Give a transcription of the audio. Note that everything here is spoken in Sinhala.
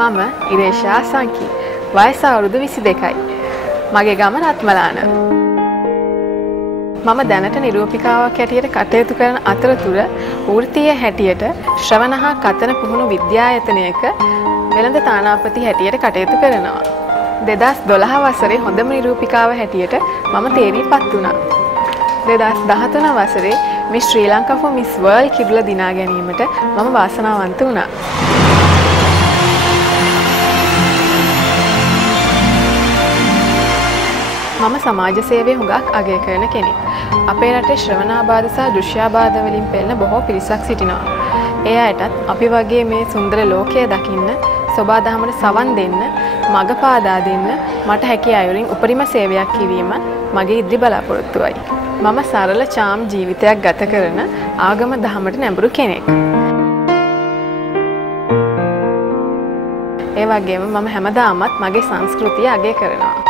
මම ඉරේෂා සංකී. වයස අවුරුදු 22යි. මගේ ගම රත්මලාන. මම දැනට නිරූපිකාවක් හැටියට කටයුතු කරන අතරතුර වෘත්තීය හැටියට ශ්‍රවණ හා කතන පුහුණු විද්‍යායතනයක වෙළඳ තානාපති හැටියට කටයුතු කරනවා. 2012 වසරේ හොඳම නිරූපිකාව හැටියට මම තේරීපත් වුණා. 2013 වසරේ miss Sri Lanka for Miss World කිරුළ දිනා ගැනීමට මම වාසනාවන්ත වුණා. මම සමාජ සේවය හුඟක් අගය කරන කෙනෙක්. අපේ රටේ ශ්‍රවණාබාධ සහ දෘශ්‍යාබාධ වලින් පෙළෙන බොහෝ පිරිසක් සිටිනවා. ඒ අයටත් අපි වගේ මේ සුන්දර ලෝකය දකින්න, සෝබා දහමට සවන් දෙන්න, මඟ පාදා දෙන්න මට හැකි අයුරින් උපරිම සේවයක් කිරීම මගේ ඉදිරි බලාපොරොත්තුවයි. මම සරල චාම් ජීවිතයක් ගත කරන ආගම දහමට නැඹුරු කෙනෙක්. ඒ වගේම මම හැමදාමත් මගේ සංස්කෘතිය අගය කරනවා.